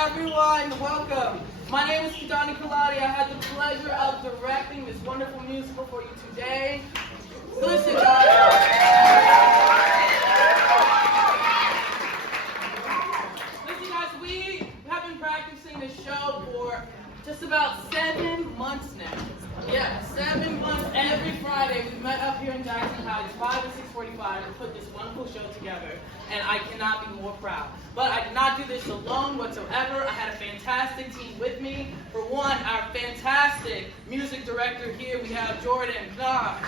everyone, welcome. My name is KiDane Kelati. I had the pleasure of directing this wonderful musical for you today. Listen, guys. We have been practicing this show for just about 7 months now. Yeah, 7 months. Every Friday we met up here in Jackson Heights, 5 to 6:45, and put this wonderful show together. And I cannot be more proud. But I did not do this alone whatsoever. I had a fantastic team with me. For one, our fantastic music director here, we have Jordan. Gosh.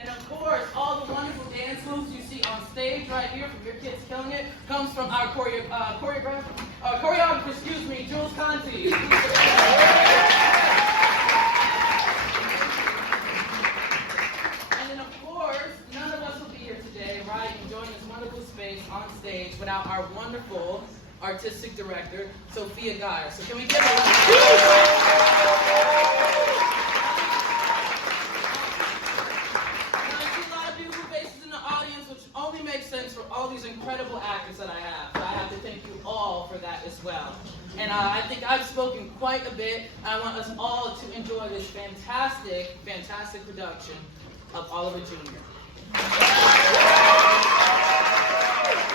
And of course, all the wonderful dance moves you see on stage right here from your kids killing it comes from our choreographer, Jules Conti. And then of course, none of us will be here today, right, enjoying this wonderful space on stage without our wonderful artistic director, Sophia Geyer. So can we give her for all these incredible actors that I have. So I have to thank you all for that as well. And I think I've spoken quite a bit. I want us all to enjoy this fantastic, fantastic production of Oliver Jr.